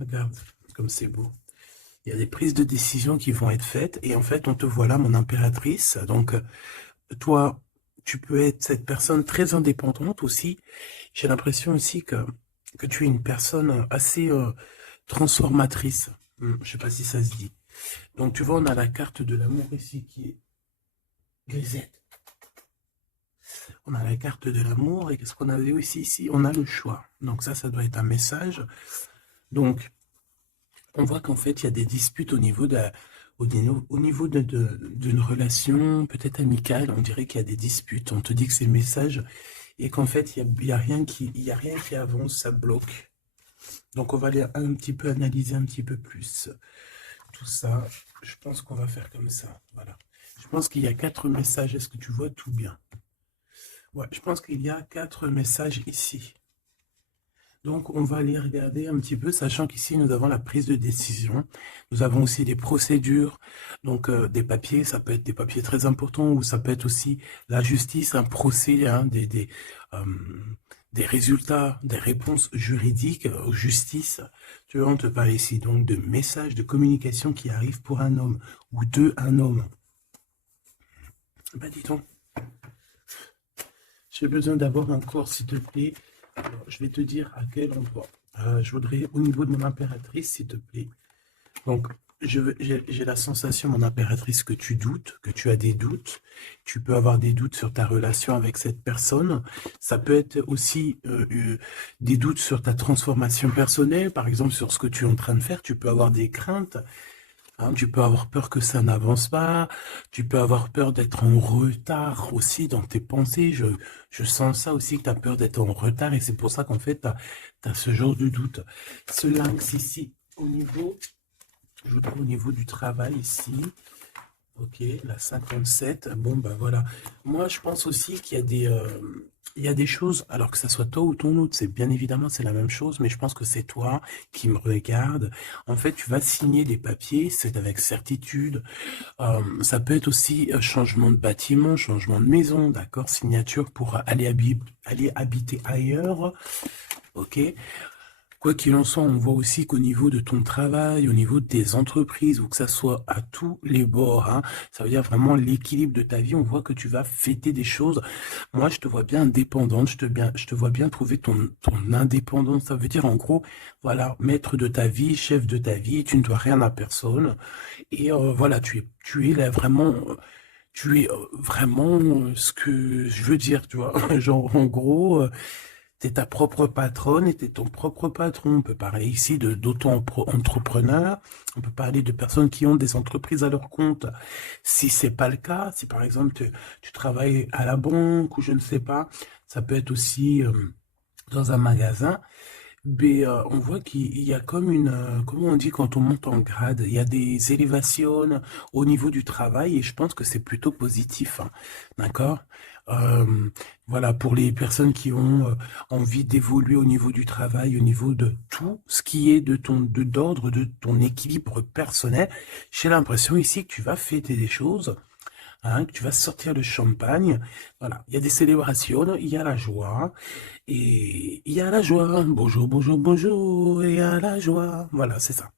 Regarde, comme c'est beau. Il y a des prises de décision qui vont être faites. Et en fait, on te voit là, mon impératrice. Donc, toi, tu peux être cette personne très indépendante aussi. J'ai l'impression aussi que tu es une personne assez transformatrice. Je sais pas si ça se dit. Donc, tu vois, on a la carte de l'amour ici qui est grisette. On a la carte de l'amour. Et qu'est-ce qu'on avait aussi ici? On a le choix. Donc, ça doit être un message. Donc, on voit qu'en fait, il y a des disputes au niveau d'une relation peut-être amicale. On dirait qu'il y a des disputes. On te dit que c'est le message et qu'en fait, il y a il y a rien qui avance, ça bloque. Donc, on va aller un petit peu analyser un petit peu plus tout ça. Je pense qu'on va faire comme ça. Voilà. Je pense qu'il y a 4 messages. Est-ce que tu vois tout bien? Ouais, je pense qu'il y a 4 messages ici. Donc, on va aller regarder un petit peu, sachant qu'ici, nous avons la prise de décision. Nous avons aussi des procédures, donc des papiers. Ça peut être des papiers très importants ou ça peut être aussi la justice, un procès, hein, euh, des résultats, des réponses juridiques, justice. Tu vois, on te parle ici donc de messages de communication qui arrivent pour un homme ou de un homme. Bah, dis donc, j'ai besoin d'avoir un corps, s'il te plaît. Alors, je vais te dire à quel endroit. Je voudrais au niveau de mon impératrice, s'il te plaît. Donc, j'ai la sensation, mon impératrice, que tu doutes, que tu as des doutes. Tu peux avoir des doutes sur ta relation avec cette personne. Ça peut être aussi des doutes sur ta transformation personnelle, par exemple sur ce que tu es en train de faire. Tu peux avoir des craintes. Hein, tu peux avoir peur que ça n'avance pas, tu peux avoir peur d'être en retard aussi dans tes pensées. Je sens ça aussi, que tu as peur d'être en retard et c'est pour ça qu'en fait, tu as ce genre de doute. Ce lynx ici, je trouve au niveau du travail ici, ok, la 57, bon ben voilà. Moi je pense aussi qu'il y a il y a des choses, alors que ça soit toi ou ton autre, c'est bien évidemment c'est la même chose, mais je pense que c'est toi qui me regarde. En fait, tu vas signer des papiers, c'est avec certitude. Ça peut être aussi changement de bâtiment, changement de maison, d'accord, signature pour aller habiter ailleurs, ok. Quoi qu'il en soit, on voit aussi qu'au niveau de ton travail, au niveau de tes entreprises, ou que ça soit à tous les bords, hein, ça veut dire vraiment l'équilibre de ta vie, on voit que tu vas fêter des choses. Moi, je te vois bien indépendante, je te vois bien trouver ton indépendance. Ça veut dire, en gros, voilà, maître de ta vie, chef de ta vie, tu ne dois rien à personne. Et voilà, tu es là vraiment, tu es vraiment ce que je veux dire, tu vois. Genre, en gros, t'es ta propre patronne et t'es ton propre patron. On peut parler ici de d'auto-entrepreneurs. On peut parler de personnes qui ont des entreprises à leur compte. Si c'est pas le cas, si par exemple tu travailles à la banque ou je ne sais pas, ça peut être aussi dans un magasin. Mais on voit qu'il y a comme comment on dit quand on monte en grade, il y a des élévations au niveau du travail et je pense que c'est plutôt positif, hein. D'accord? Euh, voilà, pour les personnes qui ont envie d'évoluer au niveau du travail, au niveau de tout ce qui est d'ordre de ton équilibre personnel, j'ai l'impression ici que tu vas fêter des choses, hein, que tu vas sortir le champagne. Voilà, il y a des célébrations, il y a la joie. Et il y a la joie. Bonjour, bonjour, bonjour. Et il y a la joie. Voilà, c'est ça.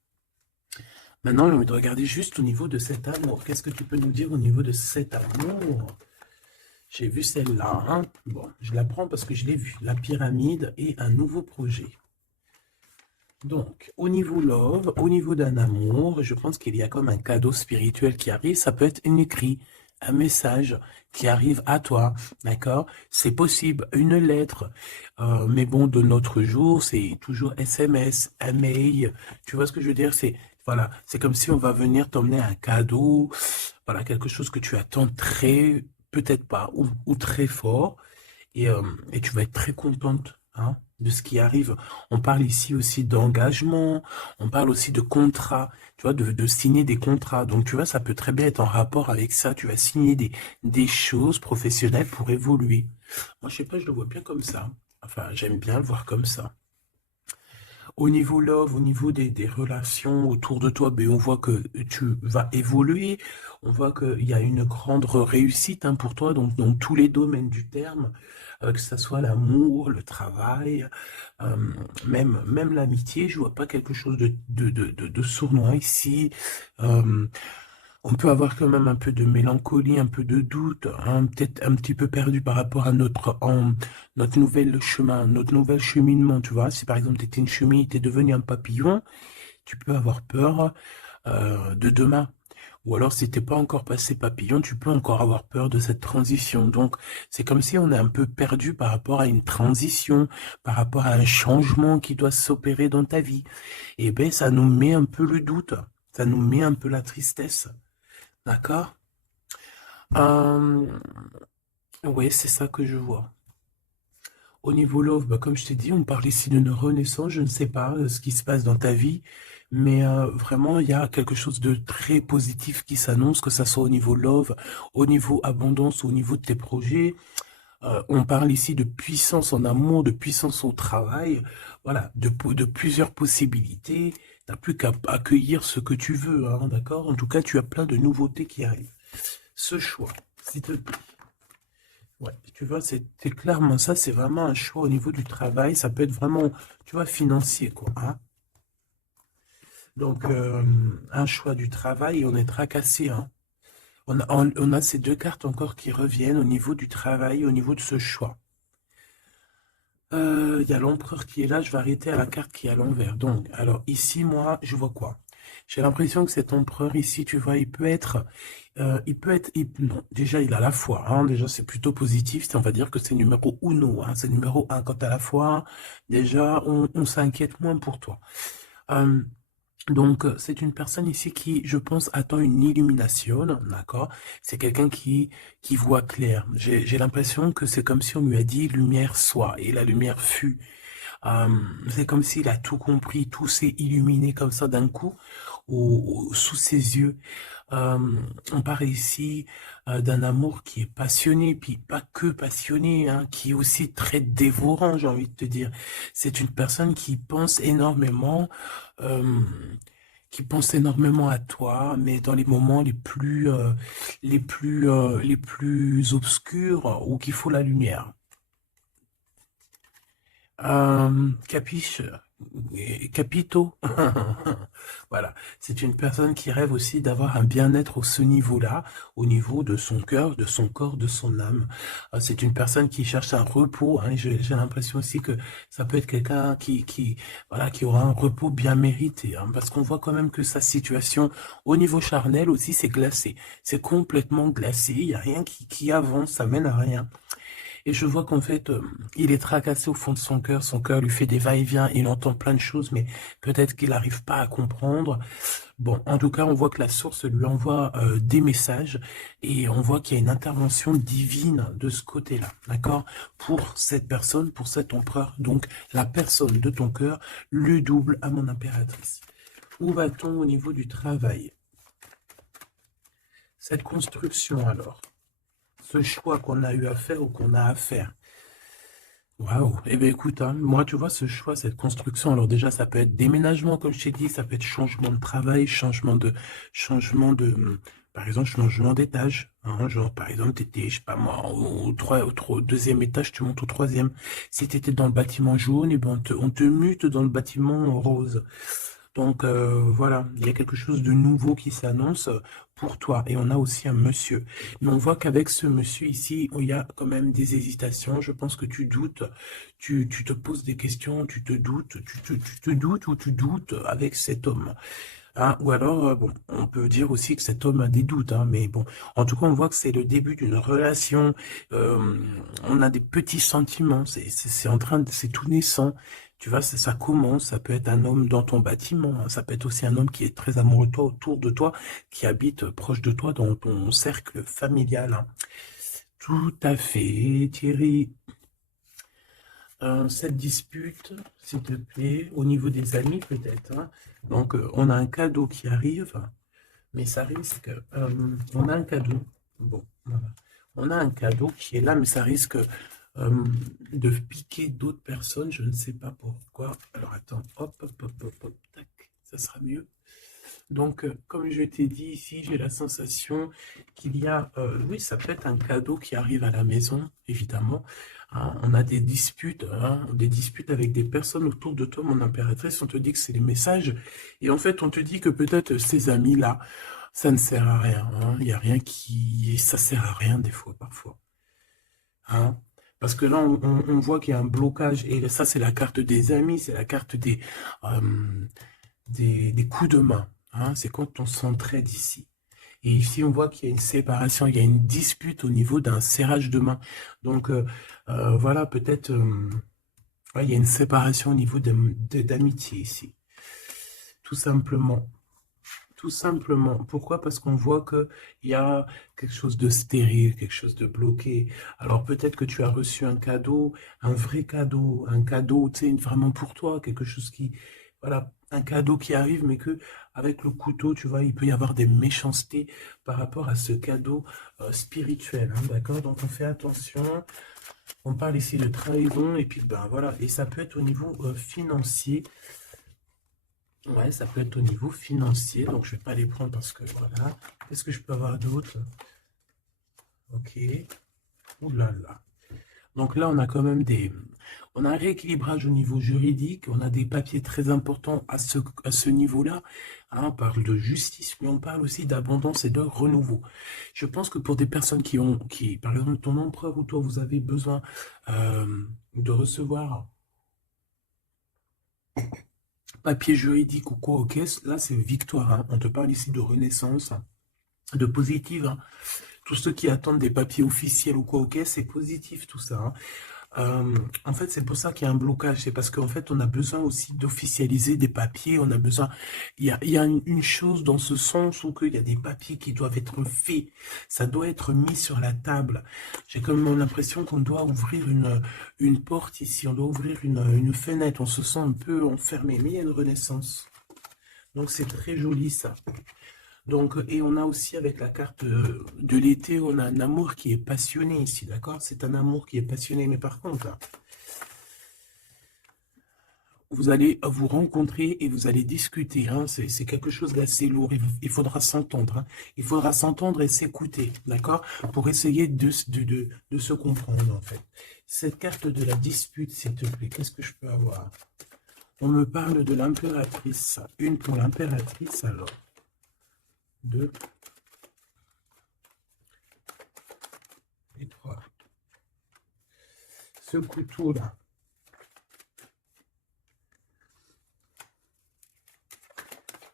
Maintenant, j'ai envie de regarder juste au niveau de cet amour. Qu'est-ce que tu peux nous dire au niveau de cet amour? J'ai vu celle-là, hein. Bon, je la prends parce que je l'ai vue. La pyramide et un nouveau projet. Donc, au niveau love, au niveau d'un amour, je pense qu'il y a comme un cadeau spirituel qui arrive. Ça peut être une écrit, un message qui arrive à toi, d'accord? C'est possible, une lettre. Mais bon, de notre jour, c'est toujours SMS, un mail. Tu vois ce que je veux dire? Voilà, c'est comme si on va venir t'emmener un cadeau, voilà, quelque chose que tu attends très, peut-être pas, ou très fort. Et tu vas être très contente, hein, de ce qui arrive. On parle ici aussi d'engagement, on parle aussi de contrat, tu vois, de signer des contrats. Donc, tu vois, ça peut très bien être en rapport avec ça. Tu vas signer des choses professionnelles pour évoluer. Moi, je sais pas, je le vois bien comme ça. Enfin, j'aime bien le voir comme ça. Au niveau love, au niveau des relations autour de toi, ben, on voit que tu vas évoluer. On voit qu'il y a une grande réussite hein, pour toi, donc dans tous les domaines du terme, que ce soit l'amour, le travail, euh, même l'amitié. Je vois pas quelque chose de sournois ici. Euh, on peut avoir quand même un peu de mélancolie, un peu de doute, hein, peut-être un petit peu perdu par rapport à notre nouvel chemin, notre nouvel cheminement, tu vois. Si par exemple tu étais une chenille, tu es devenu un papillon, tu peux avoir peur de demain. Ou alors si t'es pas encore passé papillon, tu peux encore avoir peur de cette transition. Donc c'est comme si on est un peu perdu par rapport à une transition, par rapport à un changement qui doit s'opérer dans ta vie. Et ben ça nous met un peu le doute, ça nous met un peu la tristesse. D'accord? Euh, ouais, c'est ça que je vois. Au niveau love, bah, comme je t'ai dit, on parle ici d'une renaissance. Je ne sais pas ce qui se passe dans ta vie, mais vraiment, il y a quelque chose de très positif qui s'annonce, que ça soit au niveau love, au niveau abondance, au niveau de tes projets. On parle ici de puissance en amour, de puissance au travail, voilà, de plusieurs possibilités. Tu n'as plus qu'à accueillir ce que tu veux, hein, d'accord? En tout cas, tu as plein de nouveautés qui arrivent. Ce choix, s'il te plaît. Ouais, tu vois, c'est clairement ça, c'est vraiment un choix au niveau du travail. Ça peut être vraiment, tu vois, financier, quoi, hein. Donc, un choix du travail et on est tracassé, hein. On a ces deux cartes encore qui reviennent au niveau du travail, au niveau de ce choix. Il y a l'empereur qui est là, je vais arrêter à la carte qui est à l'envers. Donc, alors ici, moi, je vois quoi? J'ai l'impression que cet empereur ici, tu vois, non, déjà, il a la foi, hein, déjà, c'est plutôt positif, on va dire que c'est numéro uno, hein, c'est numéro un. Quand à la foi, déjà, on s'inquiète moins pour toi. Euh, donc, c'est une personne ici qui, je pense, attend une illumination, d'accord? C'est quelqu'un qui voit clair. J'ai l'impression que c'est comme si on lui a dit lumière soit, et la lumière fut. Euh, c'est comme s'il a tout compris, tout s'est illuminé comme ça d'un coup, sous ses yeux. Euh, on parle ici d'un amour qui est passionné, puis pas que passionné, hein, qui est aussi très dévorant, j'ai envie de te dire. C'est une personne euh, qui pense énormément à toi, mais dans les moments les plus obscurs où qu'il faut la lumière. Capiche, capito. Voilà, c'est une personne qui rêve aussi d'avoir un bien-être au ce niveau-là, au niveau de son cœur, de son corps, de son âme. C'est une personne qui cherche un repos, hein. J'ai l'impression aussi que ça peut être quelqu'un voilà, qui aura un repos bien mérité, hein, parce qu'on voit quand même que sa situation au niveau charnel aussi, c'est glacé. C'est complètement glacé, il n'y a rien qui avance, ça mène à rien. Et je vois qu'en fait, il est tracassé au fond de son cœur lui fait des va-et-vient, il entend plein de choses, mais peut-être qu'il n'arrive pas à comprendre. Bon, en tout cas, on voit que la source lui envoie des messages et on voit qu'il y a une intervention divine de ce côté-là, d'accord? Pour cette personne, pour cet empereur, donc la personne de ton cœur, le double à mon impératrice. Où va-t-on au niveau du travail? Cette construction alors, ce choix qu'on a eu à faire ou qu'on a à faire. Waouh, eh bien écoute, hein, moi tu vois ce choix, cette construction, alors déjà ça peut être déménagement comme je t'ai dit, ça peut être changement de travail, par exemple changement d'étage, hein, genre par exemple t'étais, je sais pas moi, au deuxième étage, tu montes au troisième. Si t'étais dans le bâtiment jaune, eh ben on te mute dans le bâtiment rose. Donc voilà, il y a quelque chose de nouveau qui s'annonce pour toi. Et on a aussi un monsieur. Mais on voit qu'avec ce monsieur ici, il y a quand même des hésitations. Je pense que tu doutes, tu te poses des questions, tu te doutes, tu te doutes ou tu doutes avec cet homme. Hein, ou alors, bon, on peut dire aussi que cet homme a des doutes, hein, mais bon, en tout cas, on voit que c'est le début d'une relation. On a des petits sentiments, c'est en train c'est tout naissant. Tu vois, ça commence. Ça peut être un homme dans ton bâtiment, hein, ça peut être aussi un homme qui est très amoureux de toi, autour de toi, qui habite proche de toi dans ton cercle familial, hein. Tout à fait, Thierry. Cette dispute, s'il te plaît, au niveau des amis peut-être, hein. Donc, on a un cadeau qui arrive, mais ça risque. On a un cadeau. Bon, voilà. On a un cadeau qui est là, mais ça risque. euh, de piquer d'autres personnes, je ne sais pas pourquoi. Alors attends, hop, hop, hop, hop, hop, tac, ça sera mieux. Donc, comme je t'ai dit ici, j'ai la sensation qu'il y a, oui, ça peut être un cadeau qui arrive à la maison, évidemment. Hein. On a des disputes avec des personnes autour de toi, mon impératrice. On te dit que c'est les messages. Et en fait, on te dit que peut-être ces amis-là, ça ne sert à rien. Hein. Il n'y a rien qui... Ça sert à rien des fois, parfois. Hein. Parce que là, on voit qu'il y a un blocage. Et ça, c'est la carte des amis, c'est la carte euh, des coups de main. Hein, c'est quand on s'entraide ici. Et ici, on voit qu'il y a une séparation, il y a une dispute au niveau d'un serrage de main. Donc, voilà, peut-être, ouais, il y a une séparation au niveau d'amitié ici. Tout simplement. Tout simplement. Pourquoi? Parce qu'on voit qu'il y a quelque chose de stérile, quelque chose de bloqué. Alors peut-être que tu as reçu un cadeau, un vrai cadeau, un cadeau, tu sais, vraiment pour toi, quelque chose qui, voilà, un cadeau qui arrive, mais que avec le couteau, tu vois, il peut y avoir des méchancetés par rapport à ce cadeau spirituel, hein, d'accord? Donc on fait attention. On parle ici de trahison, et puis ben voilà, et ça peut être au niveau financier. Ouais, ça peut être au niveau financier, donc je vais pas les prendre parce que voilà. Qu'est-ce que je peux avoir d'autre? Ok. Ouh là là. Donc là, on a quand même on a un rééquilibrage au niveau juridique, on a des papiers très importants à ce niveau-là. Hein, on parle de justice, mais on parle aussi d'abondance et de renouveau. Je pense que pour des personnes par exemple, ton empereur ou toi, vous avez besoin de recevoir papier juridique ou quoi, ok, là c'est victoire. Hein. On te parle ici de renaissance, de positive. Hein. Tous ceux qui attendent des papiers officiels ou quoi, ok, c'est positif tout ça. Hein. En fait, c'est pour ça qu'il y a un blocage. C'est parce qu'en fait, on a besoin aussi d'officialiser des papiers. On a besoin. Il y a une chose dans ce sens où il y a des papiers qui doivent être faits. Ça doit être mis sur la table. J'ai comme l'impression qu'on doit ouvrir une porte ici. On doit ouvrir une fenêtre. On se sent un peu enfermé. Mais il y a une renaissance. Donc, c'est très joli ça. Donc, et on a aussi avec la carte de l'été, on a un amour qui est passionné ici, d'accord? C'est un amour qui est passionné, mais par contre, là, vous allez vous rencontrer et vous allez discuter, hein? C'est quelque chose d'assez lourd, il faudra s'entendre, hein? Il faudra s'entendre et s'écouter, d'accord? Pour essayer de se comprendre, en fait. Cette carte de la dispute, s'il te plaît, qu'est-ce que je peux avoir? On me parle de l'impératrice, une pour l'impératrice, alors. Deux. Et trois. Ce couteau-là.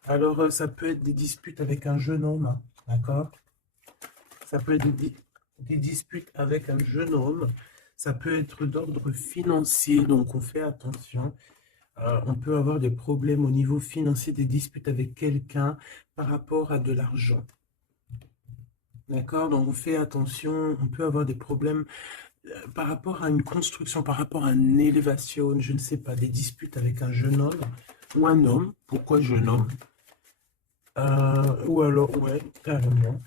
Alors, ça peut être des disputes avec un jeune homme, hein, d'accord? Ça peut être des disputes avec un jeune homme. Ça peut être d'ordre financier, donc on fait attention. On peut avoir des problèmes au niveau financier, des disputes avec quelqu'un par rapport à de l'argent. D'accord? Donc on fait attention. On peut avoir des problèmes par rapport à une construction, par rapport à une élévation, je ne sais pas, des disputes avec un jeune homme ou un homme. Pourquoi jeune homme? Ou alors, ouais, carrément.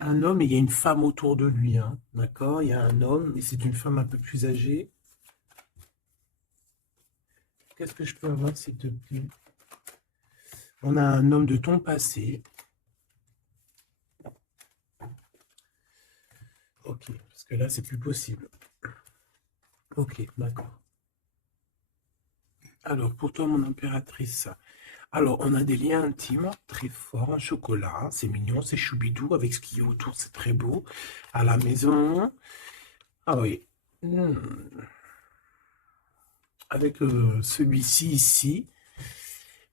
Un homme et il y a une femme autour de lui, hein, d'accord? Il y a un homme et c'est une femme un peu plus âgée. Qu'est-ce que je peux avoir, s'il te plaît? On a un homme de ton passé. Ok, parce que là, c'est plus possible. Ok, d'accord. Alors, pour toi, mon impératrice, alors, on a des liens intimes très forts, un chocolat, c'est mignon, c'est choubidou, avec ce qu'il y a autour, c'est très beau. À la maison, ah oui. Avec celui-ci ici,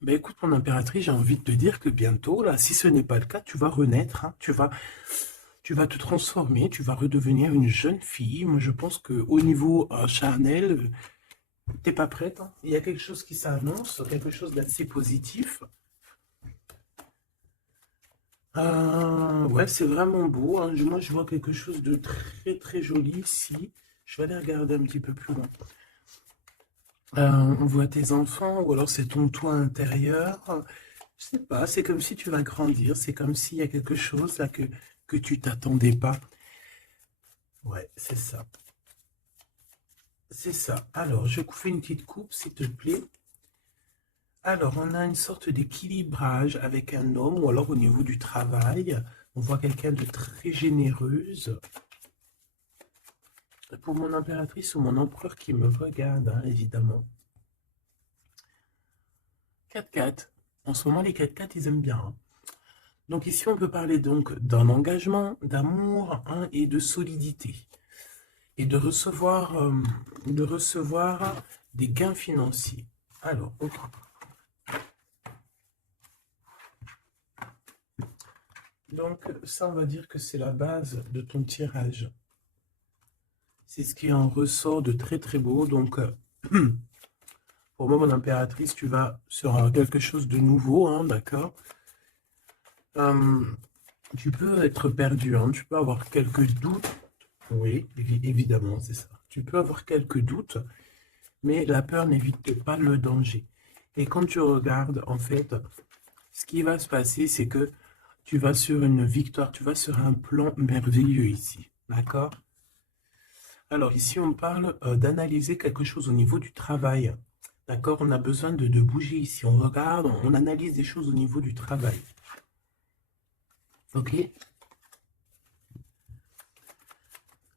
ben écoute, mon impératrice, j'ai envie de te dire que bientôt, là, si ce n'est pas le cas, tu vas renaître, hein, tu vas te transformer, tu vas redevenir une jeune fille. Moi, je pense qu'au niveau charnel, t'es pas prête, hein. Il y a quelque chose qui s'annonce, quelque chose d'assez positif. Ouais, c'est vraiment beau, hein. Moi, je vois quelque chose de très, très joli ici. Je vais aller regarder un petit peu plus loin. On voit tes enfants, ou alors c'est ton toit intérieur. Je sais pas, c'est comme si tu vas grandir, c'est comme s'il y a quelque chose là que tu t'attendais pas. Ouais, c'est ça. C'est ça. Alors, je fais une petite coupe, s'il te plaît. Alors, on a une sorte d'équilibrage avec un homme, ou alors au niveau du travail, on voit quelqu'un de très généreuse. Pour mon impératrice ou mon empereur qui me regarde, hein, évidemment. 4-4. En ce moment, les 4-4, ils aiment bien. Hein. Donc ici, on peut parler donc d'un engagement, d'amour hein, et de solidité. Et de recevoir des gains financiers. Alors, ok. Donc, ça, on va dire que c'est la base de ton tirage. C'est ce qui en ressort de très très beau. Donc, pour moi, mon impératrice, tu vas sur quelque chose de nouveau, hein, d'accord. Tu peux être perdu, hein, tu peux avoir quelques doutes. Oui, évidemment, c'est ça. Tu peux avoir quelques doutes, mais la peur n'évite pas le danger. Et quand tu regardes, en fait, ce qui va se passer, c'est que tu vas sur une victoire, tu vas sur un plan merveilleux ici, d'accord? Alors ici, on parle d'analyser quelque chose au niveau du travail, d'accord? On a besoin de bouger ici, on regarde, on analyse des choses au niveau du travail. Ok?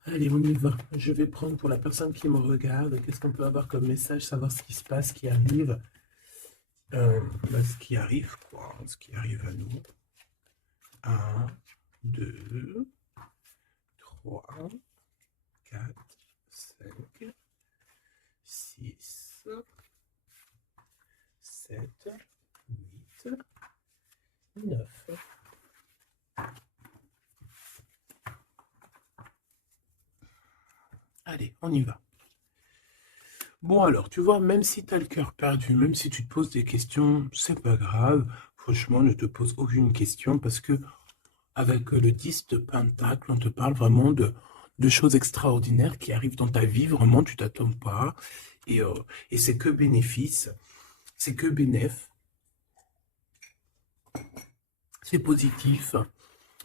Allez, on y va. Je vais prendre pour la personne qui me regarde, qu'est-ce qu'on peut avoir comme message, savoir ce qui se passe, ce qui arrive. Ce qui arrive, quoi, ce qui arrive à nous. 1, 2, 3, 4, 5, 6, 7, 8, 9. Allez, on y va. Bon alors, tu vois, même si tu as le cœur perdu, même si tu te poses des questions, c'est pas grave. Franchement, ne te pose aucune question parce que avec le 10 de Pentacle, on te parle vraiment de choses extraordinaires qui arrivent dans ta vie. Vraiment, tu t'attends pas. Et c'est que bénéfice. C'est que bénéf. C'est positif.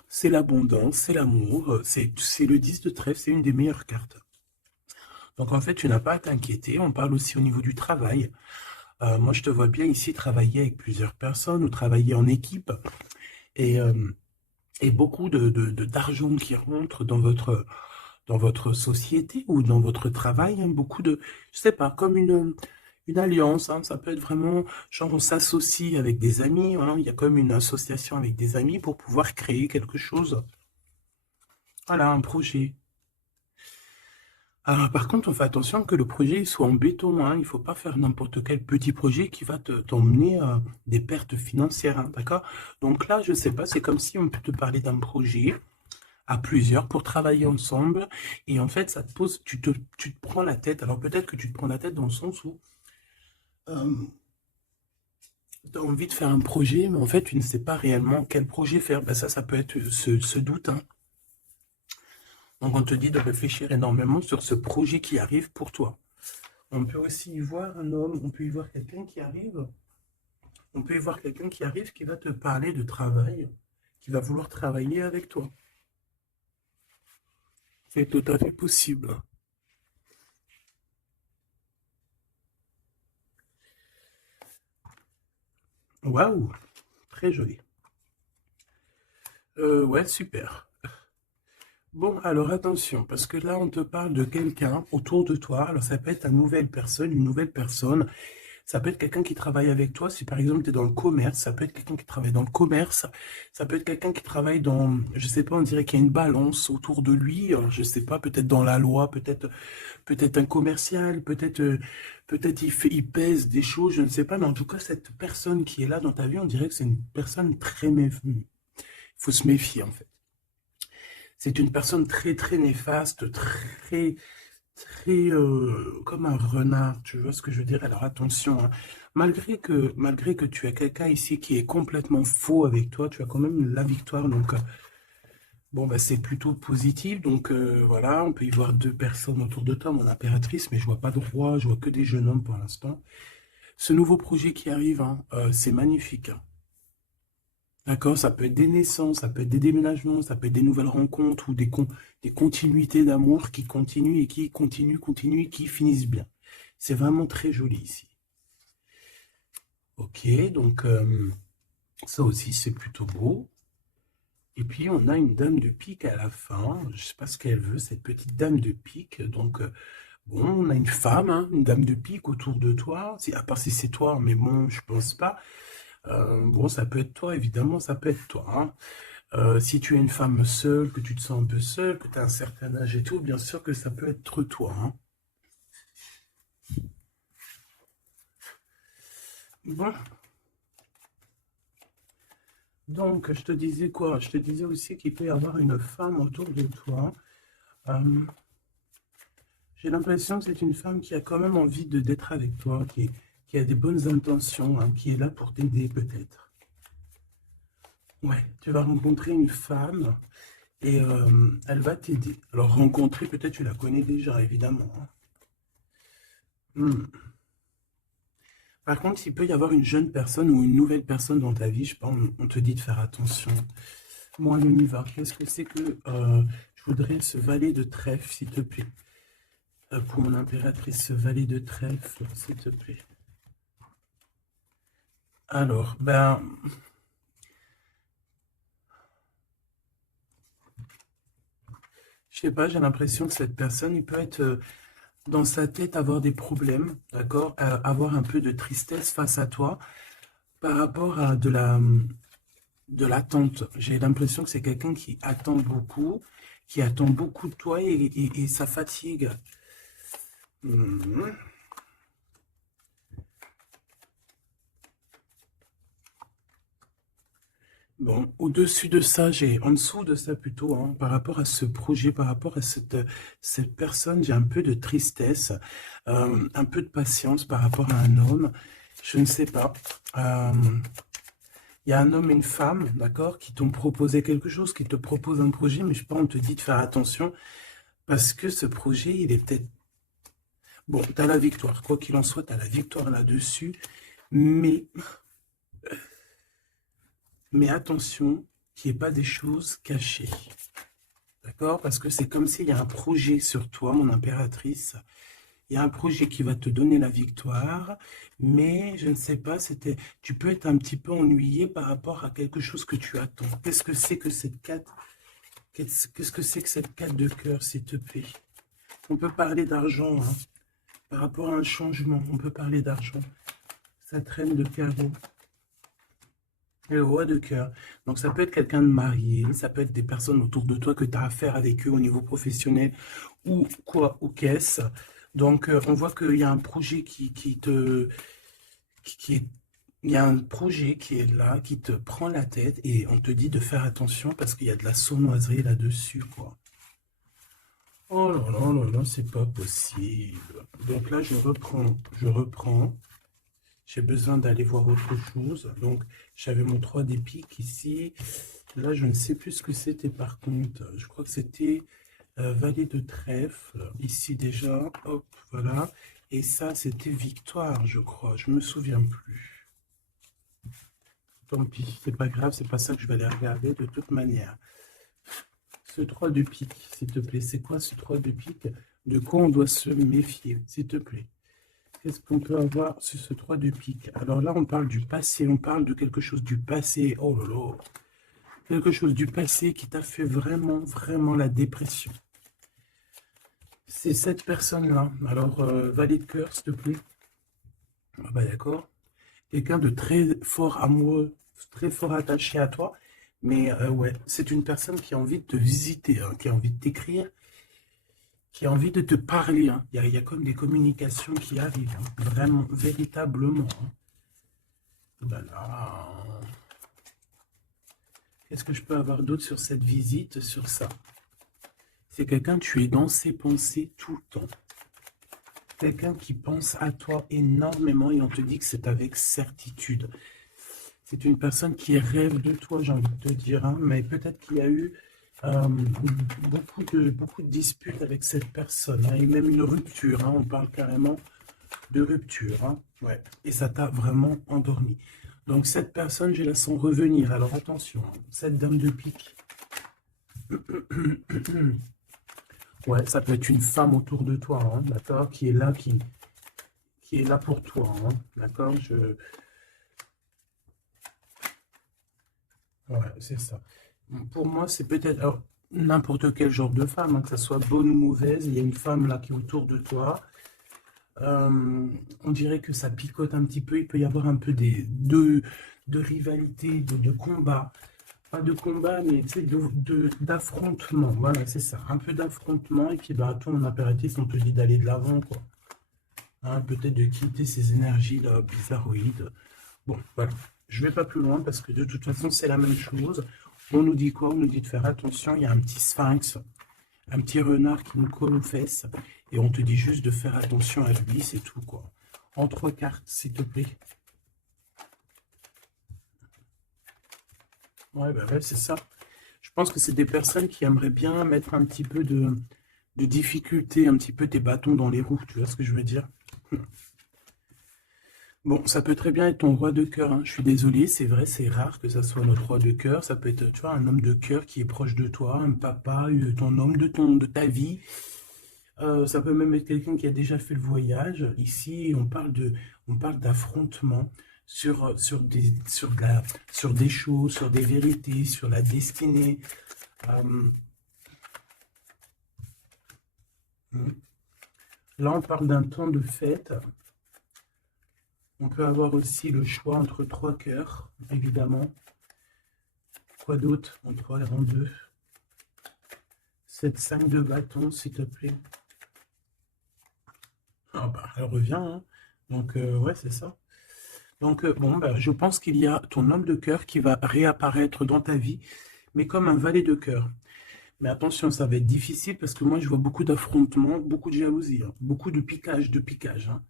C'est l'abondance, c'est l'amour. C'est le 10 de trèfle, c'est une des meilleures cartes. Donc en fait, tu n'as pas à t'inquiéter. On parle aussi au niveau du travail. Moi, je te vois bien ici travailler avec plusieurs personnes ou travailler en équipe. Et, et beaucoup d'argent qui rentre dans votre société ou dans votre travail. Hein, beaucoup de, je sais pas, comme une alliance. Hein, ça peut être vraiment, genre on s'associe avec des amis. Hein, il y a comme une association avec des amis pour pouvoir créer quelque chose. Voilà, un projet. Alors, par contre, on fait attention que le projet soit en béton. Hein. Il ne faut pas faire n'importe quel petit projet qui va t'emmener des pertes financières. Hein, d'accord? Donc là, je ne sais pas, c'est comme si on peut te parler d'un projet à plusieurs pour travailler ensemble. Et en fait, ça te pose, tu te prends la tête. Alors peut-être que tu te prends la tête dans le sens où tu as envie de faire un projet, mais en fait, tu ne sais pas réellement quel projet faire. Ben ça peut être ce doute. Hein. Donc on te dit de réfléchir énormément sur ce projet qui arrive pour toi. On peut aussi y voir un homme, on peut y voir quelqu'un qui arrive. On peut y voir quelqu'un qui arrive qui va te parler de travail, qui va vouloir travailler avec toi. C'est tout à fait possible. Waouh, très joli. Ouais, super. Bon, alors attention, parce que là, on te parle de quelqu'un autour de toi. Alors, ça peut être une nouvelle personne. Ça peut être quelqu'un qui travaille avec toi. Si par exemple, tu es dans le commerce, ça peut être quelqu'un qui travaille dans le commerce. Ça peut être quelqu'un qui travaille dans, je sais pas, on dirait qu'il y a une balance autour de lui. Alors, je sais pas, peut-être dans la loi, peut-être un commercial, peut-être il pèse des choses, je ne sais pas. Mais en tout cas, cette personne qui est là dans ta vie, on dirait que c'est une personne très méfiante. Il faut se méfier, en fait. C'est une personne très, très néfaste, très, très comme un renard, tu vois ce que je veux dire? Alors attention, hein. Malgré que tu as quelqu'un ici qui est complètement faux avec toi, tu as quand même la victoire. Donc, bon, bah, c'est plutôt positif. Donc, voilà, on peut y voir deux personnes autour de toi, mon impératrice, mais je vois pas de roi, je vois que des jeunes hommes pour l'instant. Ce nouveau projet qui arrive, hein, c'est magnifique. Hein. D'accord? Ça peut être des naissances, ça peut être des déménagements, ça peut être des nouvelles rencontres ou des continuités d'amour qui continuent et qui continuent et qui finissent bien. C'est vraiment très joli ici. Ok, donc ça aussi c'est plutôt beau. Et puis on a une dame de pique à la fin. Je ne sais pas ce qu'elle veut, cette petite dame de pique. Donc bon, on a une femme, hein, une dame de pique autour de toi. À part si c'est toi, mais bon, je pense pas. Bon, ça peut être toi, évidemment, ça peut être toi, hein. Si tu es une femme seule, que tu te sens un peu seule, que tu as un certain âge et tout, bien sûr que ça peut être toi, hein. Bon, donc je te disais quoi? Je te disais aussi qu'il peut y avoir une femme autour de toi. Euh, j'ai l'impression que c'est une femme qui a quand même envie d'être avec toi, qui a des bonnes intentions, hein, qui est là pour t'aider peut-être. Ouais, tu vas rencontrer une femme et elle va t'aider. Alors rencontrer, peut-être tu la connais déjà, évidemment, hein. Hmm. Par contre, il peut y avoir une jeune personne ou une nouvelle personne dans ta vie, je pense, on te dit de faire attention. Moi, on y va. Qu'est-ce que c'est que je voudrais ce valet de trèfle, s'il te plaît. Pour mon impératrice, ce valet de trèfle, s'il te plaît. Alors, ben, je sais pas, j'ai l'impression que cette personne, il peut être dans sa tête avoir des problèmes, d'accord? Avoir un peu de tristesse face à toi par rapport à de l'attente. J'ai l'impression que c'est quelqu'un qui attend beaucoup, qui attend beaucoup de toi et ça fatigue. Mhm. Bon, au-dessus de ça, en dessous de ça plutôt, hein, par rapport à ce projet, par rapport à cette personne, j'ai un peu de tristesse, un peu de patience par rapport à un homme. Je ne sais pas. Euh, Il y a un homme et une femme, d'accord, qui t'ont proposé quelque chose, qui te proposent un projet, mais je sais pas, on te dit de faire attention parce que ce projet, il est peut-être... Bon, tu as la victoire, quoi qu'il en soit, tu as la victoire là-dessus, mais, mais attention qu'il n'y ait pas des choses cachées, d'accord? Parce que c'est comme s'il y a un projet sur toi, mon impératrice, il y a un projet qui va te donner la victoire, mais je ne sais pas, tu peux être un petit peu ennuyé par rapport à quelque chose que tu attends. Qu'est-ce que c'est que cette carte? Qu'est-ce que c'est que cette carte de cœur, s'il te plaît? On peut parler d'argent, hein. Par rapport à un changement, on peut parler d'argent. Ça traîne de carreau. Et le roi de cœur. Donc ça peut être quelqu'un de marié, ça peut être des personnes autour de toi que tu as affaire avec eux au niveau professionnel ou quoi, ou qu'est-ce. Donc on voit qu'il y a un projet qui est, il y a un projet qui est là, qui te prend la tête et on te dit de faire attention parce qu'il y a de la sournoiserie là-dessus, quoi. Oh là là là là, c'est pas possible. Donc là, je reprends. J'ai besoin d'aller voir autre chose. Donc, j'avais mon 3 des piques ici. Là, je ne sais plus ce que c'était par contre. Je crois que c'était valet de trèfle. Ici déjà, hop, voilà. Et ça, c'était victoire, je crois. Je me souviens plus. Tant pis, c'est pas grave, c'est pas ça que je vais aller regarder de toute manière. Ce 3 de pique, s'il te plaît. C'est quoi ce 3 de pique? De quoi on doit se méfier, s'il te plaît? Qu'est-ce qu'on peut avoir sur ce 3 de pique? Alors là, on parle du passé, on parle de quelque chose du passé. Oh là là! Quelque chose du passé qui t'a fait vraiment, vraiment la dépression. C'est cette personne-là. Alors, valet de cœur, s'il te plaît. Ah bah d'accord. Quelqu'un de très fort amoureux, très fort attaché à toi. Mais ouais, c'est une personne qui a envie de te visiter, hein, qui a envie de t'écrire, qui a envie de te parler, hein. Il y a comme des communications qui arrivent, hein, vraiment, véritablement, hein. Ben là, qu'est-ce que je peux avoir d'autre sur cette visite, sur ça? C'est quelqu'un, tu es dans ses pensées tout le temps. Quelqu'un qui pense à toi énormément et on te dit que c'est avec certitude. C'est une personne qui rêve de toi, j'ai envie de te dire, hein, mais peut-être qu'il y a eu beaucoup de disputes avec cette personne, hein, et même une rupture, hein, on parle carrément de rupture, hein, ouais, et ça t'a vraiment endormi. Donc, cette personne, je la sens revenir. Alors, attention, cette dame de pique. Ouais, ça peut être une femme autour de toi, hein, d'accord, qui est là pour toi, hein, d'accord, ouais, c'est ça. Pour moi, c'est peut-être alors, n'importe quel genre de femme, hein, que ça soit bonne ou mauvaise, il y a une femme là qui est autour de toi. On dirait que ça picote un petit peu, il peut y avoir un peu de rivalité, de combat. Pas de combat, mais tu sais, d'affrontement. Voilà, c'est ça. Un peu d'affrontement. Et puis, bah, toi, mon impératif, on te dit d'aller de l'avant, quoi. Hein, peut-être de quitter ces énergies-là bizarroïdes. Bon, voilà. Je vais pas plus loin parce que de toute façon, c'est la même chose. On nous dit quoi? On nous dit de faire attention. Il y a un petit sphinx, un petit renard qui nous colle aux fesses. Et on te dit juste de faire attention à lui, c'est tout, quoi. En 3 cartes, s'il te plaît. Ouais, bah ouais, c'est ça. Je pense que c'est des personnes qui aimeraient bien mettre un petit peu de difficulté, un petit peu des bâtons dans les roues, tu vois ce que je veux dire? Bon, ça peut très bien être ton roi de cœur, hein. Je suis désolé, c'est vrai, c'est rare que ça soit notre roi de cœur. Ça peut être, tu vois, un homme de cœur qui est proche de toi, un papa, ton homme de ta vie. Ça peut même être quelqu'un qui a déjà fait le voyage. Ici, on parle d'affrontement sur des choses, sur des vérités, sur la destinée. Euh, Là, on parle d'un temps de fête. On peut avoir aussi le choix entre 3 cœurs, évidemment. Quoi d'autre? En 3 et en 2. Cette 5 de bâton, s'il te plaît. Ah bah, elle revient, hein. Donc, ouais, c'est ça. Donc, bon, bah, je pense qu'il y a ton homme de cœur qui va réapparaître dans ta vie, mais comme un valet de cœur. Mais attention, ça va être difficile parce que moi, je vois beaucoup d'affrontements, beaucoup de jalousie, hein, beaucoup de piquage, hein.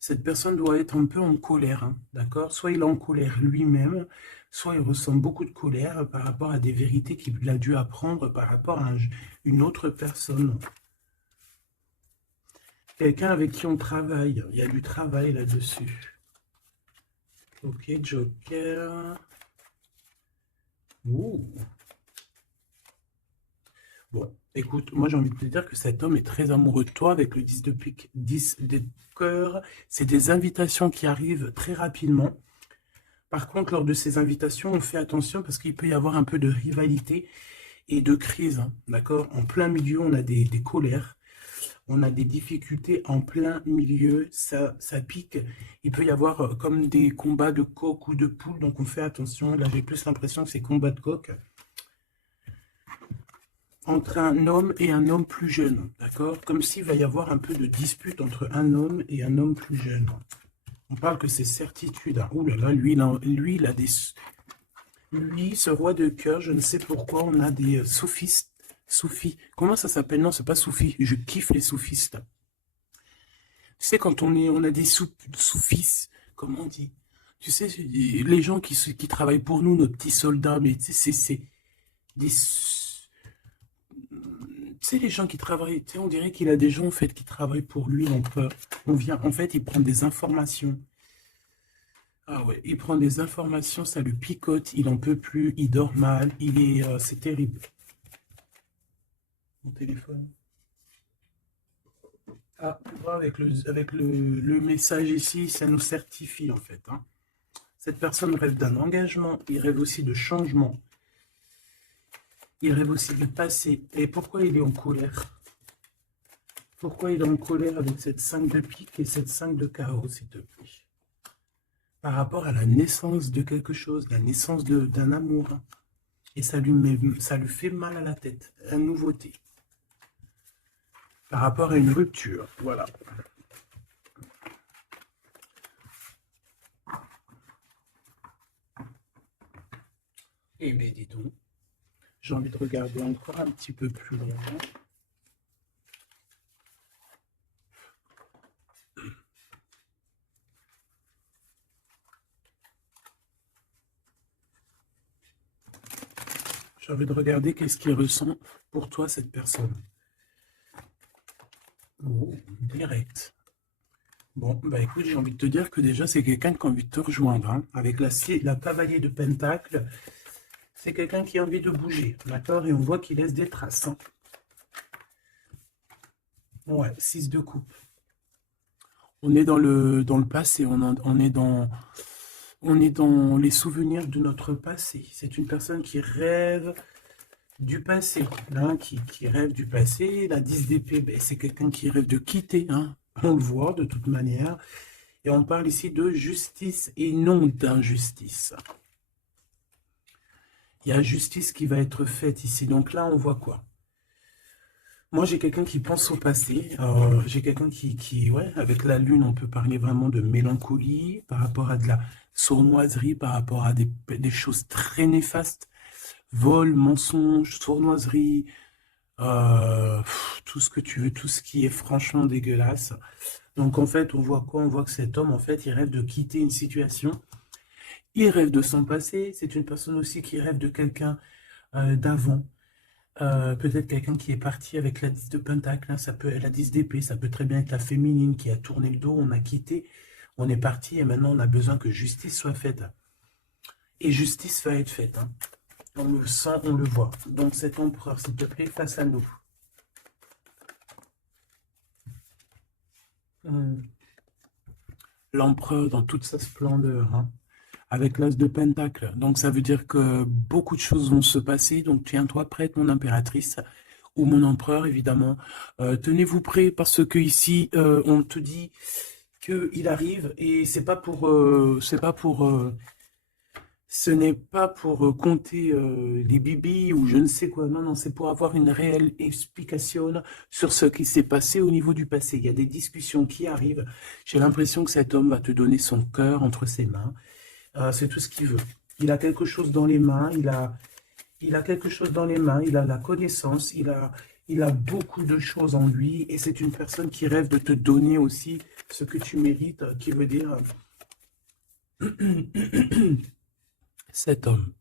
Cette personne doit être un peu en colère, hein, d'accord? Soit il est en colère lui-même, soit il ressent beaucoup de colère par rapport à des vérités qu'il a dû apprendre par rapport à une autre personne. Quelqu'un avec qui on travaille, il y a du travail là-dessus. Ok, Joker. Ouh. Bon, écoute, moi j'ai envie de te dire que cet homme est très amoureux de toi avec le 10 de pique, 10 de cœur. C'est des invitations qui arrivent très rapidement. Par contre, lors de ces invitations, on fait attention parce qu'il peut y avoir un peu de rivalité et de crise, hein, d'accord? En plein milieu, on a des colères, on a des difficultés en plein milieu, ça pique. Il peut y avoir comme des combats de coq ou de poule, donc on fait attention. Là, j'ai plus l'impression que c'est combat de coq entre un homme et un homme plus jeune, d'accord? Comme s'il va y avoir un peu de dispute entre un homme et un homme plus jeune. On parle que c'est certitude, hein. Ouh là là, lui, il a des... Lui, ce roi de cœur, je ne sais pourquoi, on a des soufistes. Soufis. Comment ça s'appelle? Non, c'est pas soufis. Je kiffe les soufistes. Tu sais, quand on a des soufis, comment on dit? Tu sais, les gens qui travaillent pour nous, nos petits soldats, mais tu sais, c'est des... Tu sais, les gens qui travaillent, tu sais, on dirait qu'il a des gens, en fait, qui travaillent pour lui, donc en fait, il prend des informations. Ah ouais, il prend des informations, ça le picote, il en peut plus, il dort mal, c'est terrible. Mon téléphone. Ah, tu vois, avec le message ici, ça nous certifie, en fait, hein. Cette personne rêve d'un engagement, il rêve aussi de changement, il rêve aussi de passé. Et pourquoi il est en colère? Pourquoi il est en colère avec cette 5 de pique et cette 5 de carreau, s'il te plaît? Par rapport à la naissance de quelque chose, la naissance d'un amour, hein. Et ça lui fait mal à la tête, la nouveauté. Par rapport à une rupture, voilà. Eh bien, dis donc, j'ai envie de regarder encore un petit peu plus loin. J'ai envie de regarder qu'est-ce qu'il ressent pour toi, cette personne. Oh, direct. Bon, bah écoute, j'ai envie de te dire que déjà, c'est quelqu'un qui a envie de te rejoindre, hein. Avec la cavalier de Pentacle, c'est quelqu'un qui a envie de bouger, d'accord? Et on voit qu'il laisse des traces, hein. Ouais, 6 de coupe. On est dans le passé, on est dans les souvenirs de notre passé. C'est une personne qui rêve du passé, hein, qui rêve du passé. La 10 d'épée, ben, c'est quelqu'un qui rêve de quitter, hein. On le voit de toute manière. Et on parle ici de justice et non d'injustice. Il y a justice qui va être faite ici. Donc là, on voit quoi? Moi, j'ai quelqu'un qui pense au passé. J'ai quelqu'un ouais, avec la lune, on peut parler vraiment de mélancolie par rapport à de la sournoiserie, par rapport à des choses très néfastes. Vol, mensonge, sournoiserie, tout ce que tu veux, tout ce qui est franchement dégueulasse. Donc, en fait, on voit quoi? On voit que cet homme, en fait, il rêve de quitter une situation. Il rêve de son passé. C'est une personne aussi qui rêve de quelqu'un d'avant. Peut-être quelqu'un qui est parti avec la 10 de Pentacle, hein, ça peut être la 10 d'épée, ça peut très bien être la féminine qui a tourné le dos, on a quitté, on est parti et maintenant on a besoin que justice soit faite. Et justice va être faite, hein. On le sent, on le voit. Donc cet empereur, s'il te plaît, face à nous. L'empereur dans toute sa splendeur, hein, avec l'as de Pentacle. Donc ça veut dire que beaucoup de choses vont se passer. Donc tiens-toi prête, mon impératrice, ou mon empereur, évidemment. Tenez-vous prêts parce que ici, on te dit qu'il arrive et ce n'est pas pour compter les bibis ou je ne sais quoi. Non, non, c'est pour avoir une réelle explication sur ce qui s'est passé au niveau du passé. Il y a des discussions qui arrivent. J'ai l'impression que cet homme va te donner son cœur entre ses mains. C'est tout ce qu'il veut. Il a quelque chose dans les mains, il a quelque chose dans les mains, il a la connaissance, il a beaucoup de choses en lui et c'est une personne qui rêve de te donner aussi ce que tu mérites, qui veut dire cet homme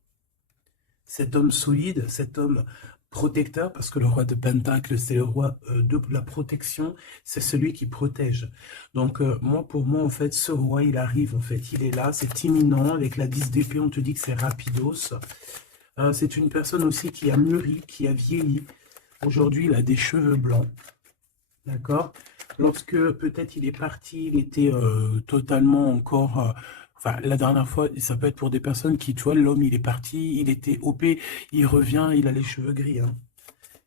solide, cet homme protecteur, parce que le roi de Pentacle, c'est le roi de la protection, c'est celui qui protège. Donc, pour moi, en fait, ce roi, il arrive, en fait, il est là, c'est imminent, avec la 10 d'épée, on te dit que c'est rapidos. C'est une personne aussi qui a mûri, qui a vieilli. Aujourd'hui, il a des cheveux blancs, d'accord? Lorsque peut-être il est parti, il était totalement encore... enfin, la dernière fois, ça peut être pour des personnes qui, tu vois, l'homme, il est parti, il était OP, il revient, il a les cheveux gris, hein.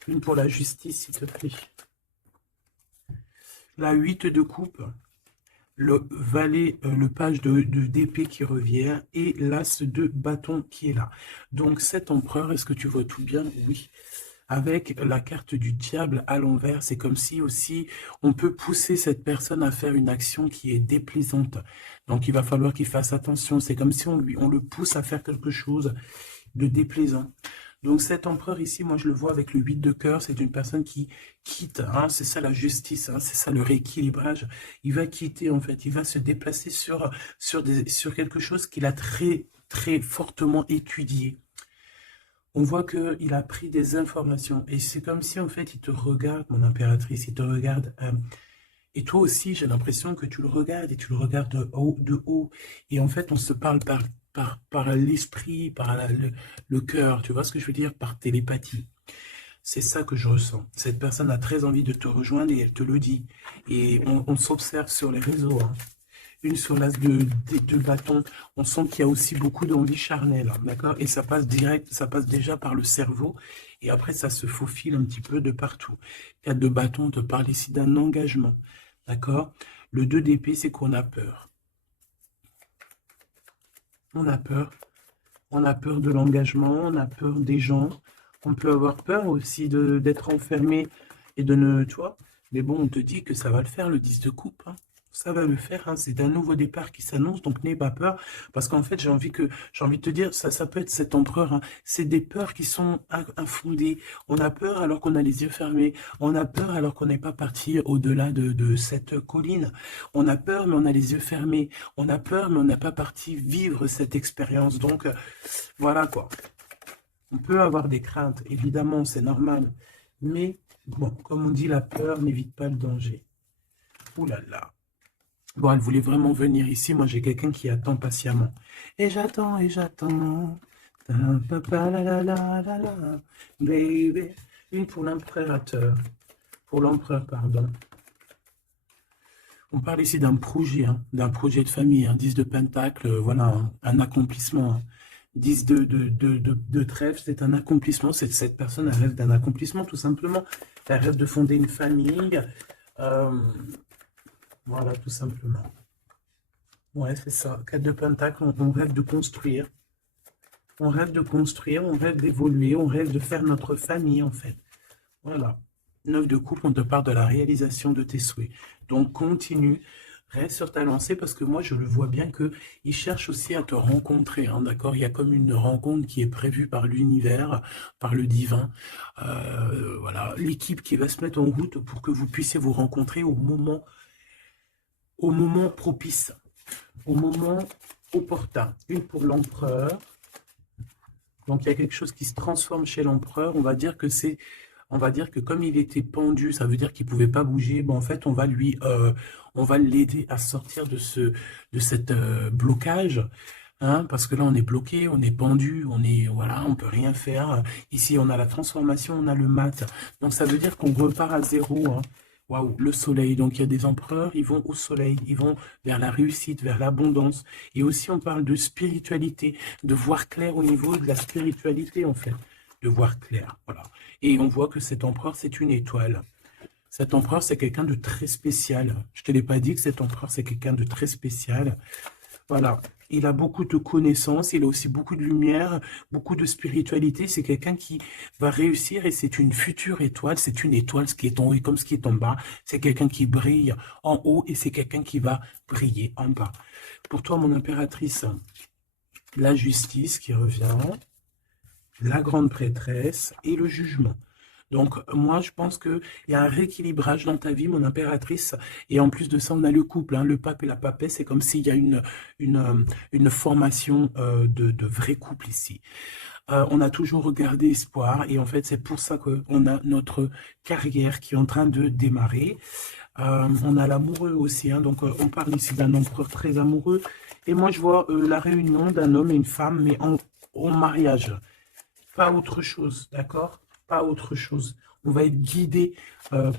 Une pour la justice, s'il te plaît. La 8 de coupe, le valet, le page d'épée qui revient et l'as de bâton qui est là. Donc, cet empereur, est-ce que tu vois tout bien? Oui. Avec la carte du diable à l'envers, c'est comme si aussi on peut pousser cette personne à faire une action qui est déplaisante. Donc, il va falloir qu'il fasse attention. C'est comme si on le pousse à faire quelque chose de déplaisant. Donc, cet empereur ici, moi, je le vois avec le 8 de cœur. C'est une personne qui quitte, hein, c'est ça la justice, hein, c'est ça le rééquilibrage. Il va quitter, en fait. Il va se déplacer sur quelque chose qu'il a très, très fortement étudié. On voit qu'il a pris des informations. Et c'est comme si, en fait, il te regarde, mon impératrice, il te regarde. Et toi aussi, j'ai l'impression que tu le regardes et tu le regardes de haut, de haut. Et en fait, on se parle par l'esprit, par le cœur. Tu vois ce que je veux dire? Par télépathie. C'est ça que je ressens. Cette personne a très envie de te rejoindre et elle te le dit. Et on s'observe sur les réseaux, hein. Une sur l'as de bâton, on sent qu'il y a aussi beaucoup d'envie charnelle, hein, d'accord? Et ça passe direct, ça passe déjà par le cerveau, et après ça se faufile un petit peu de partout. 4 de bâton, on te parle ici d'un engagement, d'accord? Le 2 d'épée, c'est qu'on a peur. On a peur. On a peur de l'engagement, on a peur des gens. On peut avoir peur aussi d'être enfermé et de ne... Tu vois? Mais bon, on te dit que ça va le faire, le 10 de coupe, hein. Ça va le faire, hein. C'est un nouveau départ qui s'annonce, donc n'aie pas peur. Parce qu'en fait, j'ai envie de te dire, ça peut être cet empereur, hein. C'est des peurs qui sont infondées. On a peur alors qu'on a les yeux fermés. On a peur alors qu'on n'est pas parti au-delà de cette colline. On a peur, mais on a les yeux fermés. On a peur, mais on n'a pas parti vivre cette expérience. Donc, voilà quoi. On peut avoir des craintes, évidemment, c'est normal. Mais, bon, comme on dit, la peur n'évite pas le danger. Ouh là là. Bon, elle voulait vraiment venir ici. Moi, j'ai quelqu'un qui attend patiemment. Et j'attends, et j'attends. Ta, pa, pa, la, la, la, baby. Une pour l'impérateur. Pour l'empereur, pardon. On parle ici d'un projet de famille, 10 de pentacle, voilà, un accomplissement. 10 de trèfle, c'est un accomplissement. Cette personne, elle rêve d'un accomplissement, tout simplement. Elle rêve de fonder une famille. Euh, voilà, tout simplement. Ouais, c'est ça. 4 de pentacle, on rêve de construire. On rêve de construire, on rêve d'évoluer, on rêve de faire notre famille, en fait. Voilà. 9 de coupe, on te parle de la réalisation de tes souhaits. Donc, continue, reste sur ta lancée, parce que moi, je le vois bien qu'il cherche aussi à te rencontrer, hein, d'accord? Il y a comme une rencontre qui est prévue par l'univers, par le divin. Voilà, l'équipe qui va se mettre en route pour que vous puissiez vous rencontrer au moment propice, au moment opportun. Une pour l'empereur. Donc, il y a quelque chose qui se transforme chez l'empereur. On va dire que comme il était pendu, ça veut dire qu'il ne pouvait pas bouger. Bon, en fait, on va l'aider à sortir de cette blocage, hein, parce que là, on est bloqué, on est pendu, voilà, on peut rien faire. Ici, on a la transformation, on a le mat. Donc, ça veut dire qu'on repart à zéro, hein. Waouh, le soleil. Donc, il y a des empereurs, ils vont au soleil, ils vont vers la réussite, vers l'abondance. Et aussi, on parle de spiritualité, de voir clair au niveau de la spiritualité, en fait. De voir clair, voilà. Et on voit que cet empereur, c'est une étoile. Cet empereur, c'est quelqu'un de très spécial. Je ne te l'ai pas dit que cet empereur, c'est quelqu'un de très spécial. Voilà. Il a beaucoup de connaissances, il a aussi beaucoup de lumière, beaucoup de spiritualité. C'est quelqu'un qui va réussir et c'est une future étoile. C'est une étoile, ce qui est en haut et comme ce qui est en bas. C'est quelqu'un qui brille en haut et c'est quelqu'un qui va briller en bas. Pour toi, mon impératrice, la justice qui revient, la grande prêtresse et le jugement. Donc, moi, je pense qu'il y a un rééquilibrage dans ta vie, mon impératrice. Et en plus de ça, on a le couple, hein, le pape et la papesse. C'est comme s'il y a une formation de vrai couple ici. On a toujours regardé espoir. Et en fait, c'est pour ça qu'on a notre carrière qui est en train de démarrer. On a l'amoureux aussi. Hein, donc, on parle ici d'un empereur très amoureux. Et moi, je vois la réunion d'un homme et une femme, mais en mariage. Pas autre chose, d'accord? Pas autre chose. On va être guidé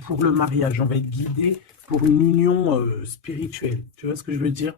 pour le mariage, on va être guidé pour une union spirituelle. Tu vois ce que je veux dire?